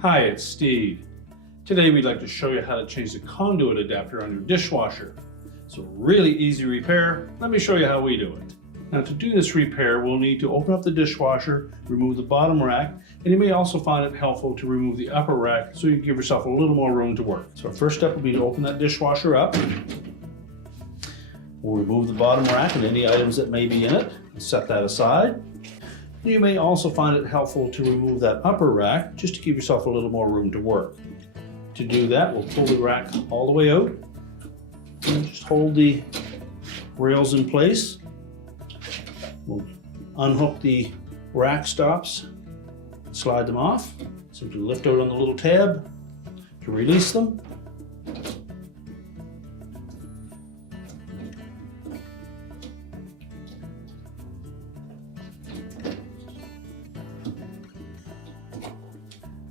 Hi, it's Steve. Today we'd like to show you how to change the conduit adapter on your dishwasher. It's a really easy repair. Let me show you how we do it. Now, to do this repair, we'll need to open up the dishwasher, remove the bottom rack, and you may also find it helpful to remove the upper rack so you give yourself a little more room to work. So our first step will be to open that dishwasher up. We'll remove the bottom rack and any items that may be in it and set that aside. You may also find it helpful to remove that upper rack just to give yourself a little more room to work. To do that, we'll pull the rack all the way out and just hold the rails in place. We'll unhook the rack stops, slide them off. Simply lift out on the little tab to release them.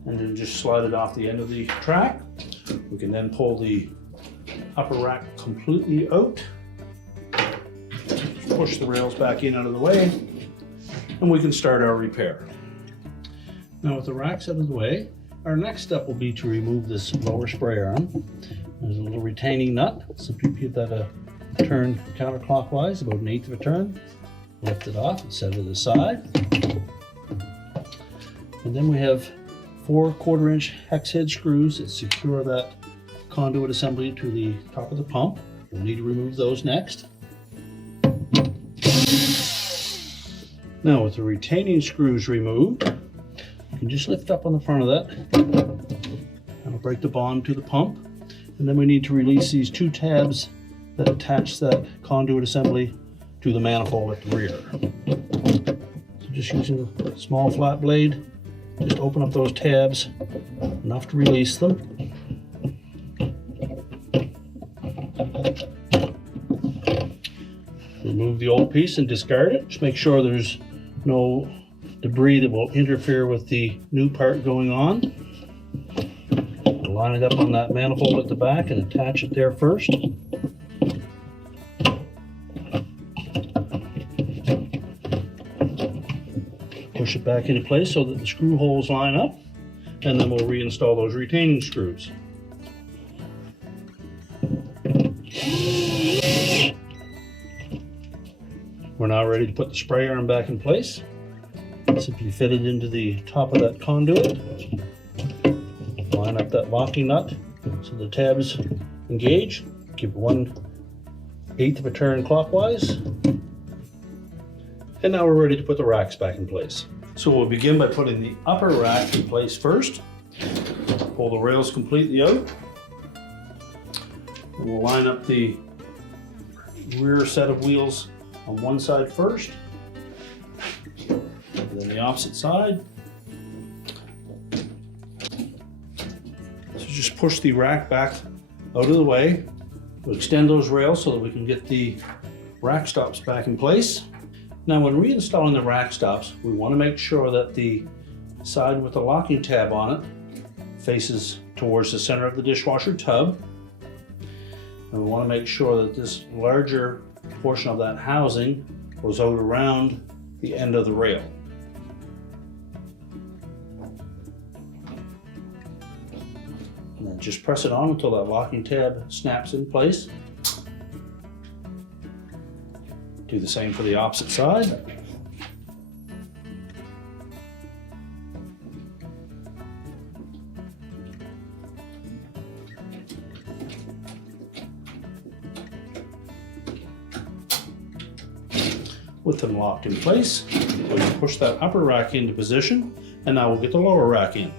And then just slide it off the end of the track. We can then pull the upper rack completely out. Just push the rails back in out of the way, and we can start our repair. Now with the racks out of the way, our next step will be to remove this lower spray arm. There's a little retaining nut. Simply give that a turn counterclockwise, about 1/8 of a turn. Lift it off and set it aside. And then we have 4 1/4-inch hex head screws that secure that conduit assembly to the top of the pump. We'll need to remove those next. Now with the retaining screws removed, you can just lift up on the front of that. That'll break the bond to the pump. And then we need to release these 2 tabs that attach that conduit assembly to the manifold at the rear. So just using a small flat blade, just open up those tabs enough to release them. Remove the old piece and discard it. Just make sure there's no debris that will interfere with the new part going on. Line it up on that manifold at the back and attach it there first. Push it back into place so that the screw holes line up, and then we'll reinstall those retaining screws. We're now ready to put the spray arm back in place. Simply fit it into the top of that conduit. Line up that locking nut so the tabs engage. Give 1/8 of a turn clockwise. And now we're ready to put the racks back in place. So we'll begin by putting the upper rack in place first. Pull the rails completely out. And we'll line up the rear set of wheels on one side first, and then the opposite side. So just push the rack back out of the way. We'll extend those rails so that we can get the rack stops back in place. Now when reinstalling the rack stops, we want to make sure that the side with the locking tab on it faces towards the center of the dishwasher tub. And we want to make sure that this larger portion of that housing goes out around the end of the rail. And then just press it on until that locking tab snaps in place. Do the same for the opposite side. With them locked in place, we'll push that upper rack into position, and now we'll get the lower rack in.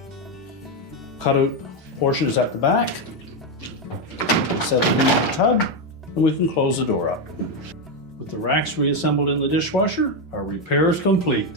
Cutout portion is at the back. Set it into the tub, and we can close the door up. With the racks reassembled in the dishwasher, our repair is complete.